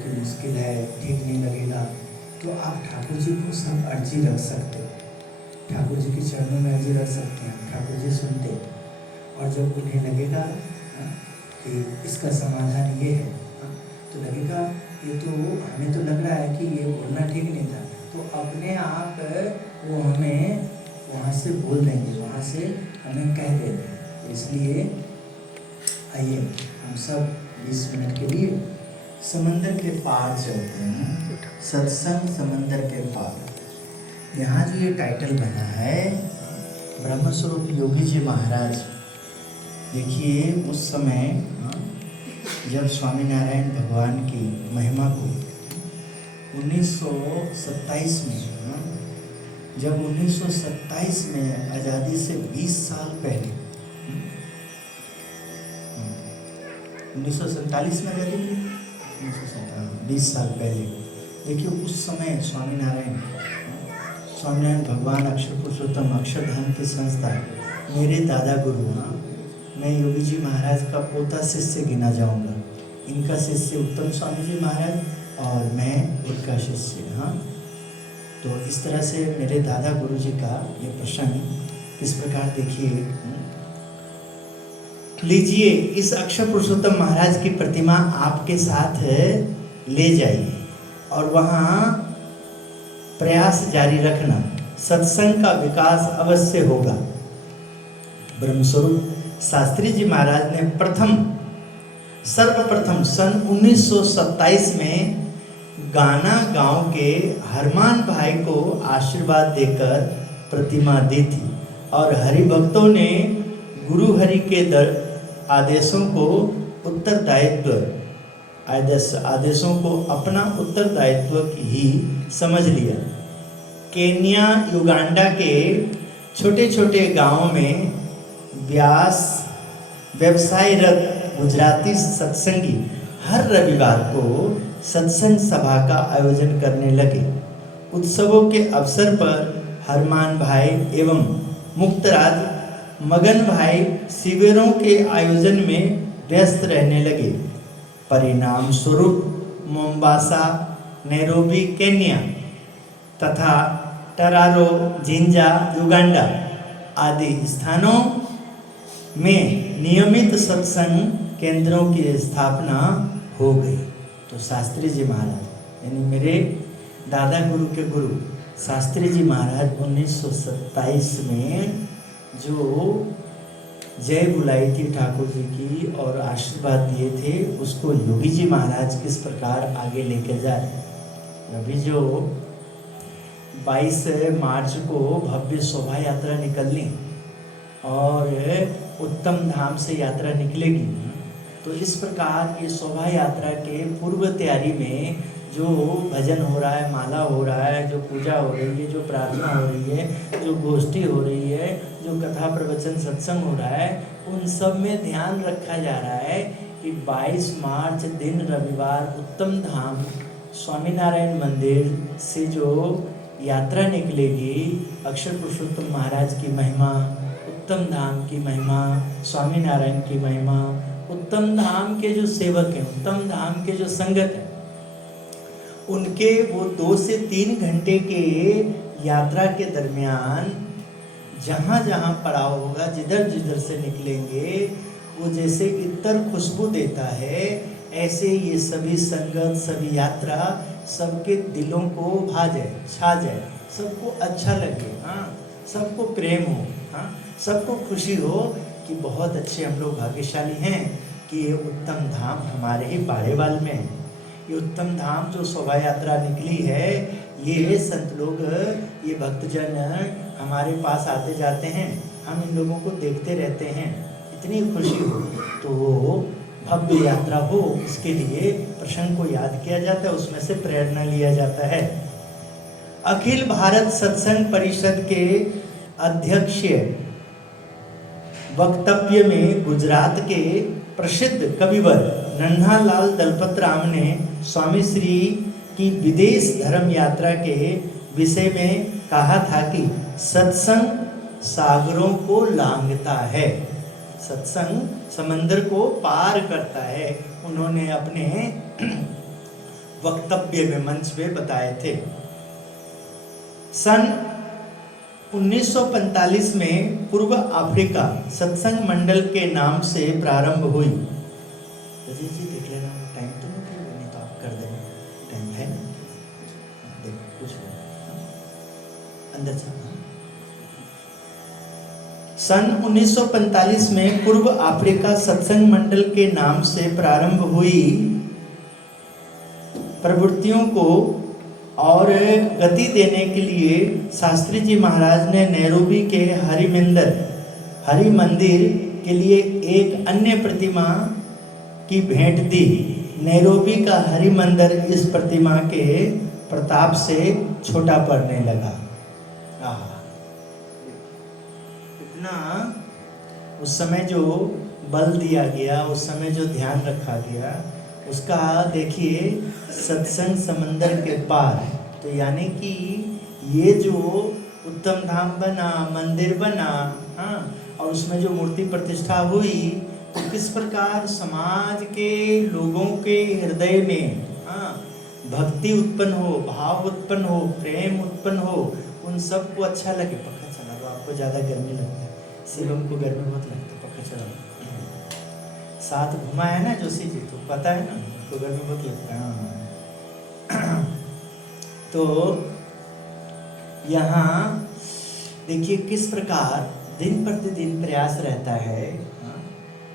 कि मुश्किल है, ठीक नहीं लगेगा, तो आप ठाकुर जी को सब अर्जी रख सकते हो, ठाकुर जी के चरणों में अर्जी रख सकते हैं, ठाकुर जी सुनते। और जब उन्हें लगेगा कि इसका समाधान ये है, तो लगेगा ये तो हमें तो लग रहा है कि ये बोलना ठीक नहीं था, तो अपने आप वो हमें वहाँ से बोल देंगे, वहाँ से हमें कह देंगे। तो इसलिए आइए हम सब 20 मिनट के लिए समंदर के पार चलते हैं, सत्संग समंदर के पार। यहाँ जो ये टाइटल बना है ब्रह्मस्वरूप योगी जी महाराज, देखिए उस समय जब स्वामीनारायण भगवान की महिमा को 1927 में, जब 1927 में आज़ादी से 20 साल पहले, 1947 में आज़ादी थी, 20 साल पहले, देखिए उस समय स्वामीनारायण भगवान अक्षर पुरुषोत्तम अक्षरधाम की संस्था, मेरे दादा गुरु, मैं योगी जी महाराज का पोता शिष्य गिना जाऊंगा, इनका शिष्य उत्तम स्वामी जी महाराज और मैं उनका शिष्य। तो इस तरह से मेरे दादा गुरु जी का ये प्रसंग इस प्रकार देखिए। लीजिए इस अक्षर पुरुषोत्तम महाराज की प्रतिमा आपके साथ ले जाइए और वहाँ प्रयास जारी रखना, सत्संग का विकास अवश्य होगा। ब्रह्मस्वरूप शास्त्री जी महाराज ने सर्वप्रथम सन 1927 में गाना गांव के हरमान भाई को आशीर्वाद देकर प्रतिमा दी थी और हरिभक्तों ने गुरु हरि के आदेशों को अपना उत्तरदायित्व ही समझ लिया। केन्या युगांडा के छोटे छोटे गांवों में व्यवसायरत गुजराती सत्संगी हर रविवार को सत्संग सभा का आयोजन करने लगे। उत्सवों के अवसर पर हरमान भाई एवं मुक्तराज मगन भाई शिविरों के आयोजन में व्यस्त रहने लगे। परिणाम स्वरूप मोम्बासा, नैरोबी केन्या तथा टरारो, जिंजा युगांडा आदि स्थानों में नियमित सत्संग केंद्रों की स्थापना हो गई। तो शास्त्री जी महाराज यानी मेरे दादा गुरु के गुरु शास्त्री जी महाराज 1927 में जो जय बुलाई थी ठाकुर जी की और आशीर्वाद दिए थे, उसको योगी जी महाराज किस प्रकार आगे लेके जा रहे। अभी जो 22 मार्च को भव्य शोभा यात्रा निकलनी और उत्तम धाम से यात्रा निकलेगी, तो इस प्रकार ये शोभा यात्रा के पूर्व तैयारी में जो भजन हो रहा है, माला हो रहा है, जो पूजा हो रही है, जो प्रार्थना हो रही है, जो गोष्ठी हो रही है, जो कथा प्रवचन सत्संग हो रहा है, उन सब में ध्यान रखा जा रहा है कि 22 मार्च दिन रविवार उत्तम धाम स्वामीनारायण मंदिर से जो यात्रा निकलेगी, अक्षर पुरुषोत्तम महाराज की महिमा, उत्तम धाम की महिमा, स्वामीनारायण की महिमा, उत्तम धाम के जो सेवक हैं, उत्तम धाम के जो संगत हैं, उनके वो 2 से 3 घंटे के यात्रा के दरमियान जहाँ जहाँ पड़ाव होगा, जिधर जिधर से निकलेंगे, वो जैसे इतर खुशबू देता है, ऐसे ये सभी संगत, सभी यात्रा सबके दिलों को भा जाए, छा जाए, सबको अच्छा लगे, सबको प्रेम हो, सबको खुशी हो कि बहुत अच्छे हम लोग भाग्यशाली हैं कि ये उत्तम धाम हमारे ही बाड़ेवाल में है। ये उत्तम धाम जो शोभा यात्रा निकली है, ये संत लोग, ये भक्तजन हमारे पास आते जाते हैं, हम इन लोगों को देखते रहते हैं, इतनी खुशी हो, तो भव्य यात्रा हो, इसके लिए प्रसंग को याद किया जाता है, उसमें से प्रेरणा लिया जाता है। अखिल भारत सत्संग परिषद के अध्यक्ष वक्तव्य में गुजरात के प्रसिद्ध कविवर नन्हालाल दलपत राम ने स्वामी श्री की विदेश धर्म यात्रा के विषय में कहा था कि सत्संग सागरों को लांघता है, सत्संग समंदर को पार करता है। उन्होंने अपने वक्तव्य में मंच पे बताए थे। सन 1945 में पूर्व अफ्रीका सत्संग मंडल के नाम से प्रारंभ हुई। जी देख लेना, टाइम तो नहीं तो आप कर देना, टाइम है ना, देख कुछ अंदर से। सन 1945 में पूर्व अफ्रीका सत्संग मंडल के नाम से प्रारंभ हुई प्रवृत्तियों को और गति देने के लिए शास्त्री जी महाराज ने नैरोबी के हरि मंदिर के लिए एक अन्य प्रतिमा की भेंट दी। नैरोबी का हरि मंदिर इस प्रतिमा के प्रताप से छोटा पड़ने लगा। इतना उस समय जो बल दिया गया, उस समय जो ध्यान रखा गया, उसका देखिए सत्संग समंदर के पार। तो यानी कि ये जो उत्तम धाम बना, मंदिर बना, हाँ, और उसमें जो मूर्ति प्रतिष्ठा हुई, तो किस प्रकार समाज के लोगों के हृदय में, हाँ, भक्ति उत्पन्न हो, भाव उत्पन्न हो, प्रेम उत्पन्न हो, उन सबको अच्छा लगे। पक्का चला लो, आपको ज़्यादा गर्मी लगता है, शिवम को गर्मी बहुत लगता है, पक्का चला लो। साथ घुमा है ना जोशी जी, तो पता है ना, तो गर्मी बहुत लगता है। तो यहाँ देखिए किस प्रकार दिन प्रतिदिन प्रयास रहता है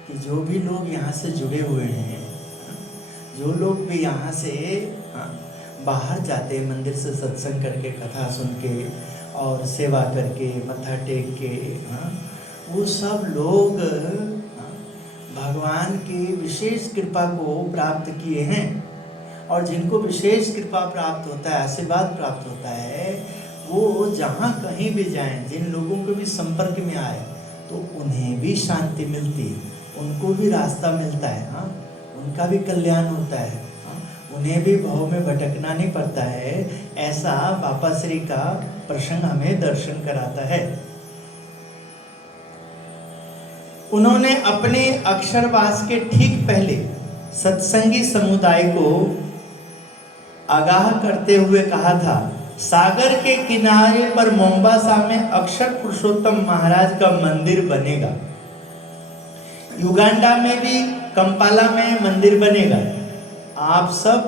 कि जो भी लोग यहाँ से जुड़े हुए हैं, जो लोग भी यहाँ से बाहर जाते हैं मंदिर से सत्संग करके, कथा सुन के और सेवा करके, मत्था टेक के, वो सब लोग भगवान की विशेष कृपा को प्राप्त किए हैं। और जिनको विशेष कृपा प्राप्त होता है, आशीर्वाद प्राप्त होता है, वो जहाँ कहीं भी जाएं, जिन लोगों के भी संपर्क में आए, तो उन्हें भी शांति मिलती है, उनको भी रास्ता मिलता है, हाँ, उनका भी कल्याण होता है, हाँ, उन्हें भी भाव में भटकना नहीं पड़ता है। ऐसा बापा श्री का प्रसंग हमें दर्शन कराता है। उन्होंने अपने अक्षरवास के ठीक पहले सत्संगी समुदाय को आगाह करते हुए कहा था, सागर के किनारे पर मोम्बासा में अक्षर पुरुषोत्तम महाराज का मंदिर बनेगा, युगांडा में भी कंपाला में मंदिर बनेगा, आप सब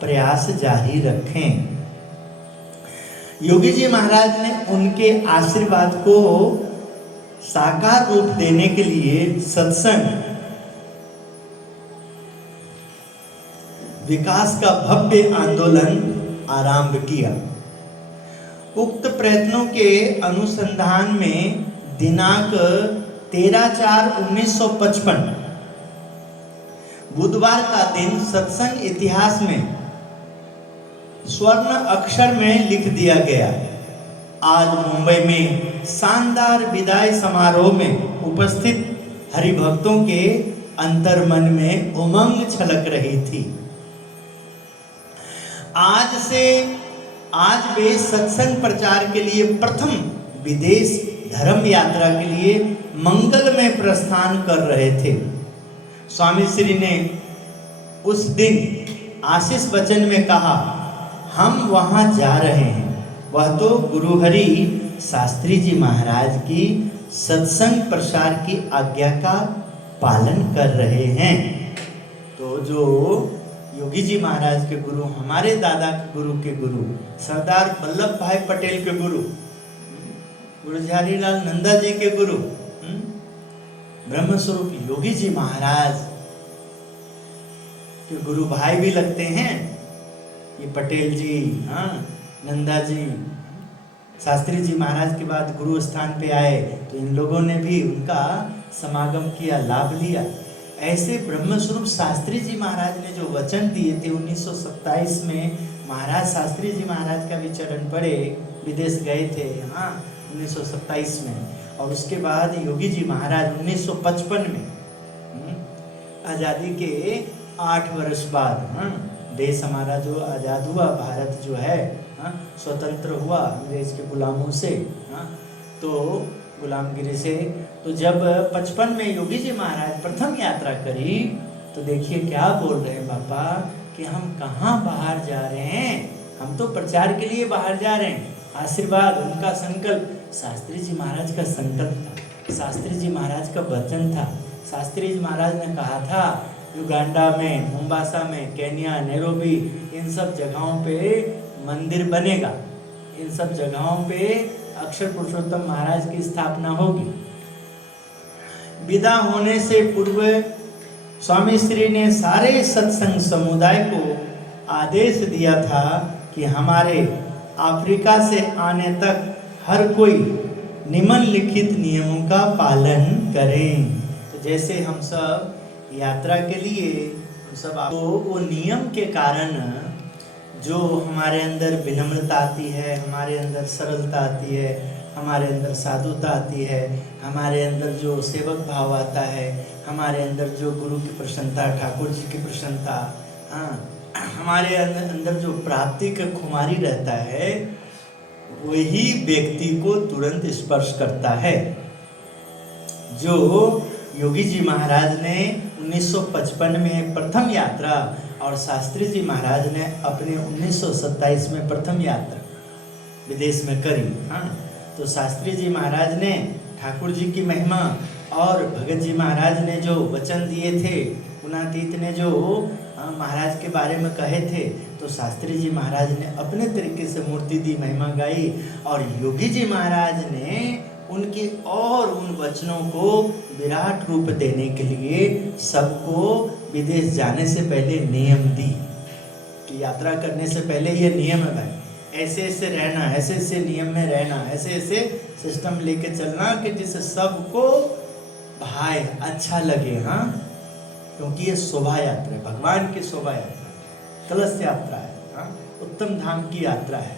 प्रयास जारी रखें। योगी जी महाराज ने उनके आशीर्वाद को साकार रूप देने के लिए सत्संग विकास का भव्य आंदोलन आरंभ किया। उक्त प्रयत्नों के अनुसंधान में दिनांक 13/4/1955 बुधवार का दिन सत्संग इतिहास में स्वर्ण अक्षर में लिख दिया गया। आज मुंबई में शानदार विदाई समारोह में उपस्थित हरिभक्तों के अंतर्मन में उमंग छलक रही थी। आज वे सत्संग प्रचार के लिए प्रथम विदेश धर्म यात्रा के लिए मंगलमय प्रस्थान कर रहे थे। स्वामी श्री ने उस दिन आशीष वचन में कहा, हम वहां जा रहे हैं, वह तो गुरु हरि शास्त्री जी महाराज की सत्संग प्रसार की आज्ञा का पालन कर रहे हैं। तो जो योगी जी महाराज के गुरु, हमारे दादा के गुरु के गुरु, सरदार वल्लभ भाई पटेल के गुरु, गुरु लाल नंदा जी के गुरु, ब्रह्मस्वरूप योगी जी महाराज के गुरु भाई भी लगते हैं ये पटेल जी, हाँ, नंदा जी। शास्त्री जी महाराज के बाद गुरु स्थान पे आए तो इन लोगों ने भी उनका समागम किया, लाभ लिया। ऐसे ब्रह्मस्वरूप शास्त्री जी महाराज ने जो वचन दिए थे 1927 में, महाराज शास्त्री जी महाराज का भी चरण पड़े, विदेश गए थे, हाँ, 1927 में। और उसके बाद योगी जी महाराज 1955 में आज़ादी के 8 वर्ष बाद, हाँ, देश हमारा जो आज़ाद हुआ, भारत जो है, हाँ, स्वतंत्र हुआ अंग्रेज के गुलामों से, हाँ, तो गुलामगिरी से। तो जब 55 में योगी जी महाराज प्रथम यात्रा करी, तो देखिए क्या बोल रहे हैं बाबा कि हम कहाँ बाहर जा रहे हैं, हम तो प्रचार के लिए बाहर जा रहे हैं। आशीर्वाद उनका संकल्प, शास्त्री जी महाराज का संकल्प था, शास्त्री जी महाराज का वचन था। शास्त्री जी महाराज ने कहा था युगांडा में, मोम्बासा में, केन्या, नैरोबी, इन सब जगहों पे मंदिर बनेगा, इन सब जगहों पे अक्षर पुरुषोत्तम महाराज की स्थापना होगी। विदा होने से पूर्व स्वामी श्री ने सारे सत्संग समुदाय को आदेश दिया था कि हमारे अफ्रीका से आने तक हर कोई निम्नलिखित नियमों का पालन करें। तो जैसे हम सब यात्रा के लिए हम सब तो वो नियम के कारण जो हमारे अंदर विनम्रता आती है, हमारे अंदर सरलता आती है, हमारे अंदर साधुता आती है, हमारे अंदर जो सेवक भाव आता है, हमारे अंदर जो गुरु की प्रसन्नता, ठाकुर जी की प्रसन्नता, हमारे अंदर जो प्राप्ति का खुमारी रहता है, वही व्यक्ति को तुरंत स्पर्श करता है। जो योगी जी महाराज ने 1955 में प्रथम यात्रा और शास्त्री जी महाराज ने अपने 1927 में प्रथम यात्रा विदेश में करी। तो शास्त्री जी महाराज ने ठाकुर जी की महिमा और भगत जी महाराज ने जो वचन दिए थे, गुणातीत ने जो महाराज के बारे में कहे थे, तो शास्त्री जी महाराज ने अपने तरीके से मूर्ति दी, महिमा गाई, और योगी जी महाराज ने उनके और उन वचनों को विराट रूप देने के लिए सबको विदेश जाने से पहले नियम दी कि यात्रा करने से पहले ये नियम है भाई, ऐसे ऐसे रहना, ऐसे ऐसे नियम में रहना, ऐसे ऐसे सिस्टम लेके चलना कि जिससे सबको भाई अच्छा लगे। क्योंकि ये शोभा यात्रा है, भगवान की शोभा यात्रा है, कलश यात्रा है, उत्तम धाम की यात्रा है।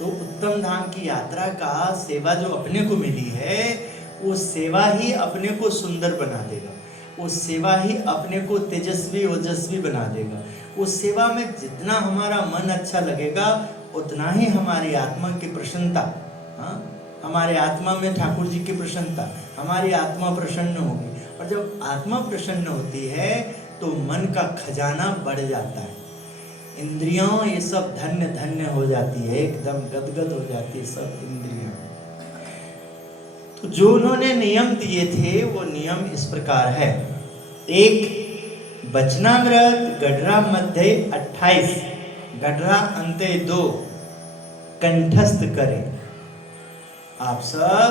तो उत्तम धाम की यात्रा का सेवा जो अपने को मिली है, वो सेवा ही अपने को सुंदर बना देगा, वो सेवा ही अपने को तेजस्वी ओजस्वी बना देगा। उस सेवा में जितना हमारा मन अच्छा लगेगा, उतना ही हमारी आत्मा की प्रसन्नता, हमारे आत्मा में ठाकुर जी की प्रसन्नता, हमारी आत्मा प्रसन्न होगी। और जब आत्मा प्रसन्न होती है तो मन का खजाना बढ़ जाता है, इंद्रियों ये सब धन्य धन्य हो जाती है, एकदम गदगद हो जाती है सब इंद्रियां। तो जो उन्होंने नियम दिए थे वो नियम इस प्रकार है। एक, वचनामृत गडरा मध्य 28, गडरा अंत्य 2 कंठस्थ करें। आप सब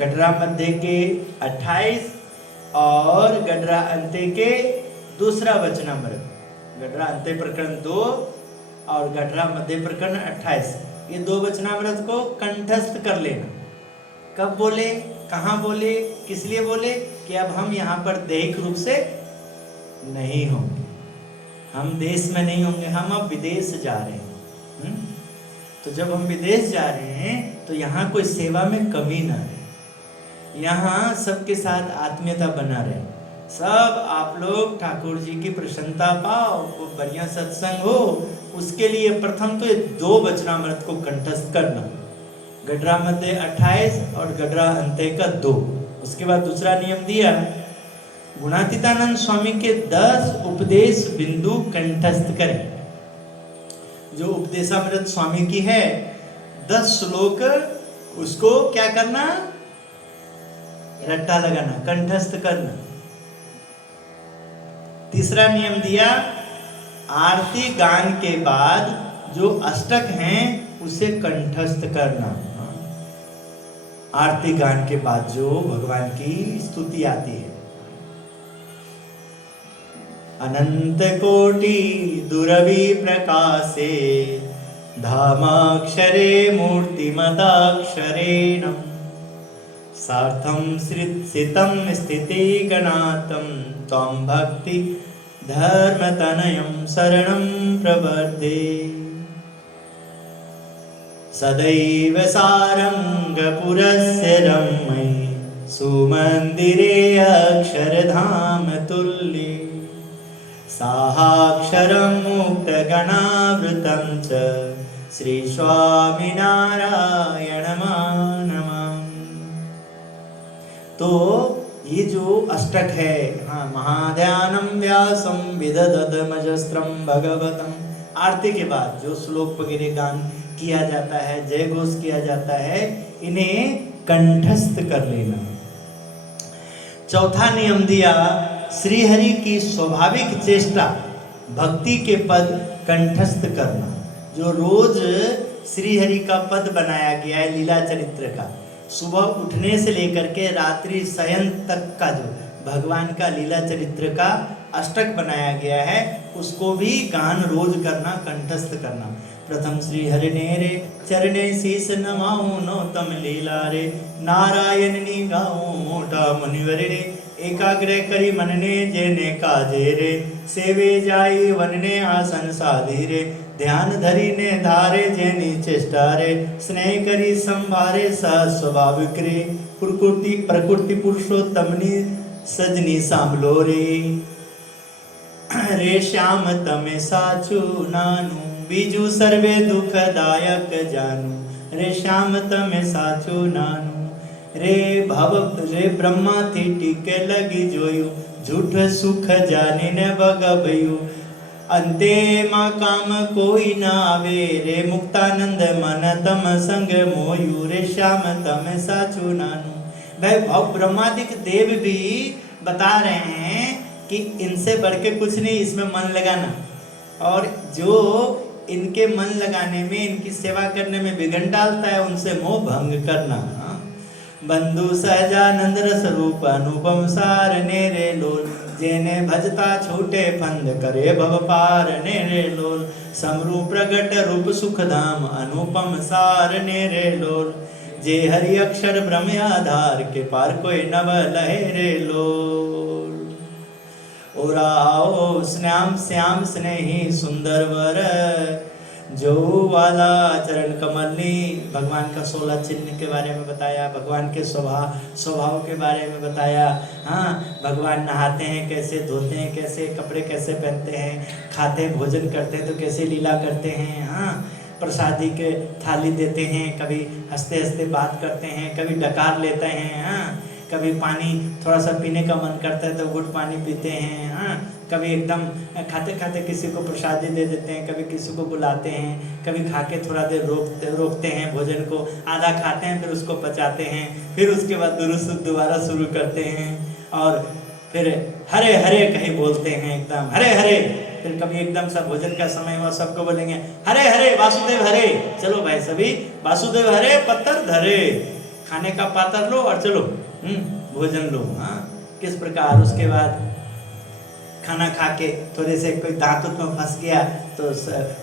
गडरा मध्य के 28 और गडरा अंत्य के दूसरा वचनामृत, गडरा अंत्य प्रकरण 2 और गडरा मध्य प्रकरण 28, ये 2 वचनामृत को कंठस्थ कर लेना। कब बोले, कहाँ बोले, किस लिए बोले? कि अब हम यहाँ पर दैहिक रूप से नहीं होंगे, हम देश में नहीं होंगे, हम अब विदेश जा रहे हैं। तो जब हम विदेश जा रहे हैं तो यहाँ कोई सेवा में कमी ना रहे, यहाँ सबके साथ आत्मीयता बना रहे, सब आप लोग ठाकुर जी की प्रसन्नता पाओ, खूब बढ़िया सत्संग हो। उसके लिए प्रथम तो ये 2 वचनामृत को कंठस्थ करना, गडरा मध्य 28 और गडरा अंत्य का 2। उसके बाद दूसरा नियम दिया, गुणातीतानंद स्वामी के 10 उपदेश बिंदु कंठस्थ करें। जो उपदेशामृत स्वामी की है 10 श्लोक, उसको क्या करना, रट्टा लगाना, कंठस्थ करना। तीसरा नियम दिया, आरती गान के बाद जो अष्टक हैं उसे कंठस्थ करना। आरती गान के बाद जो भगवान की स्तुति आती है, अनंत कोटि दुरवि प्रकाशे धामाक्षरे मूर्तिमदाक्षरेण सार्थं सितं स्थिति गणातं त्वं भक्ति धर्मतनयं शरणं प्रपद्ये। सदैव सारंगपुरस्य रम्यै सुमन्दिरे अक्षरधाम तुल्ये साहाक्षरं मुक्तगणावृतं च श्री स्वामिनारायण नमः। तो ये जो अष्टक है, हाँ, महाध्यानम व्यासम विदधमजस्त्रम भगवतम, आरती के बाद जो श्लोक वगैरह गान किया जाता है, जय घोष किया जाता है, इन्हें कंठस्थ कर लेना। चौथा नियम दिया, श्रीहरि की स्वाभाविक चेष्टा भक्ति के पद कंठस्थ करना। जो रोज श्रीहरि का पद बनाया गया है लीला चरित्र का, सुबह उठने से लेकर के रात्रि शयन तक का जो भगवान का लीला चरित्र का अष्टक बनाया गया है, उसको भी गान रोज करना, कंठस्थ करना। प्रथम श्री हरि ने रे चरणे शीस नमाऊं नौतम लीला रे, नारायण नी गाऊं मोटा मुनिवर रे, एकाग्र करी मन ने जेने काजे रे, सेवे जाई वन ने आसन साधी रे, ध्यान धरी ने धारे जेनी चेष्टा रे, स्नेह करी संभारे सह स्वभाविक रे, प्रकृति पुरुषोत्तमनी सजनी सांभलो रे, रे श्याम तमे साचू नानू, बीजू सर्वे दुखदायक जानू, रे श्याम तमे साचू नानू, रे भव रे ब्रह्मा थी टीके लगी जोयू, झूठ सुख जाने न बगबयू, अंते मा काम कोई न आवे रे, मुक्तानंद मन तम संग मोयू, रे श्याम तम साचू नानू। भाई भव ब्रह्मादिक देव भी बता रहे हैं कि इनसे बढ़ के कुछ नहीं, इसमें मन लगाना, और जो इनके मन लगाने में, इनकी सेवा करने में विघ्न डालता है, उनसे मोह भंग करना। बंधु सहजानंद रस रूप अनुपम सार नेरे लोल, जेने भजता छूटे फंद करे भव पार नेरे लोल, समरू प्रगट रूप सुख धाम अनुपम सार नेरे लोल, जे हरि अक्षर ब्रह्म आधार के पार कोई नव लहे रे लोल। ओराओ श्याम श्याम स्नेही सुंदर वर, जो वाला चरण कमलनी, भगवान का 16 चिन्ह के बारे में बताया, भगवान के स्वभाव के बारे में बताया। हाँ, भगवान नहाते हैं कैसे, धोते हैं कैसे, कपड़े कैसे पहनते हैं, खाते हैं, भोजन करते हैं तो कैसे लीला करते हैं। हाँ, प्रसादी के थाली देते हैं, कभी हंसते हंसते बात करते हैं, कभी डकार लेते हैं। हाँ, कभी पानी थोड़ा सा पीने का मन करता है तो गुट पानी पीते हैं। हाँ, कभी एकदम खाते खाते किसी को प्रसादी दे देते हैं, कभी किसी को बुलाते हैं, कभी खा के थोड़ा देर रोकते हैं भोजन को, आधा खाते हैं फिर उसको पचाते हैं, फिर उसके बाद दोबारा शुरू करते हैं, और फिर हरे हरे कहीं बोलते हैं, एकदम हरे हरे। फिर कभी एकदम सा भोजन का समय हुआ, सबको बोलेंगे हरे हरे वासुदेव हरे, चलो भाई सभी वासुदेव हरे पत्थर धरे, खाने का पात्र लो और चलो भोजन लो। हाँ, किस प्रकार उसके बाद खाना खा के थोड़े से कोई दांत में फंस गया तो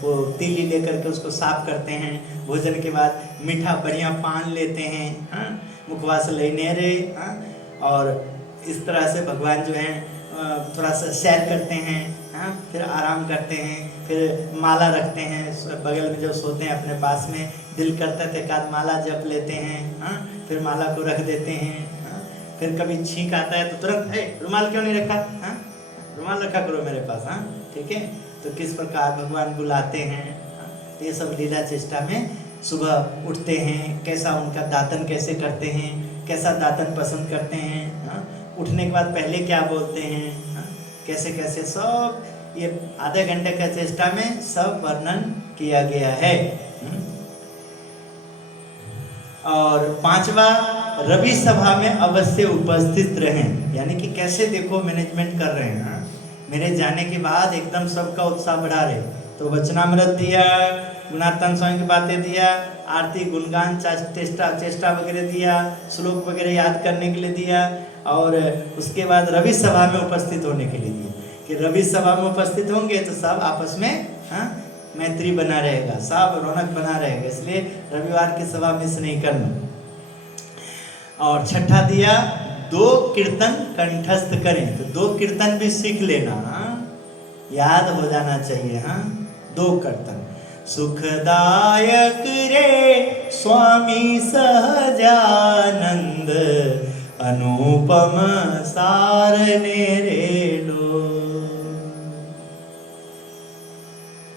वो तीली लेकर के उसको साफ करते हैं। भोजन के बाद मीठा बढ़िया पान लेते हैं। हाँ, मुखवास लेने रे। हाँ, और इस तरह से भगवान जो है थोड़ा सा सैर करते हैं। हाँ, फिर आराम करते हैं, फिर माला रखते हैं बगल में, जब सोते हैं अपने पास में, दिल करता है तो एक आध माला जप लेते हैं। हाँ, फिर माला को रख देते हैं। हाँ, फिर कभी छींक आता है तो तुरंत रुमाल क्यों नहीं रखा, हाँ रुमाल रखा करो मेरे पास। हाँ, ठीक है। तो किस प्रकार भगवान बुलाते हैं। हाँ, ये सब लीला चेष्टा में सुबह उठते हैं, कैसा उनका दातन कैसे करते हैं, कैसा दातन पसंद करते हैं। हाँ, उठने के बाद पहले क्या बोलते हैं। हाँ, कैसे कैसे सब ये आधे घंटे का चेष्टा में सब वर्णन किया गया है। और पांचवा, रवि सभा में अवश्य उपस्थित रहें, यानी कि कैसे देखो मैनेजमेंट कर रहे हैं। हाँ, मेरे जाने के बाद एकदम सबका उत्साह बढ़ा रहे, तो वचनामृत दिया, गुणात्मक स्वामी की बातें दिया, आरती गुणगान चेष्टा वगैरह दिया, श्लोक वगैरह याद करने के लिए दिया, और उसके बाद रवि सभा में उपस्थित होने के लिए दिया कि रवि सभा में उपस्थित होंगे तो सब आपस में मैत्री बना रहेगा, सब रौनक बना रहेगा, इसलिए रविवार की सभा मिस नहीं करना। और छठा दिया, 2 कीर्तन कंठस्थ करें, तो 2 कीर्तन भी सीख लेना। याद हो जाना चाहिए। हाँ, 2 कीर्तन, सुखदायक रे स्वामी सहजानंद, अनुपम सार रे लो।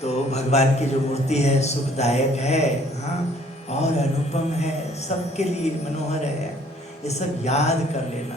तो भगवान की जो मूर्ति है सुखदायक है। हाँ, और अनुपम है, सबके लिए मनोहर है, ये सब याद कर लेना।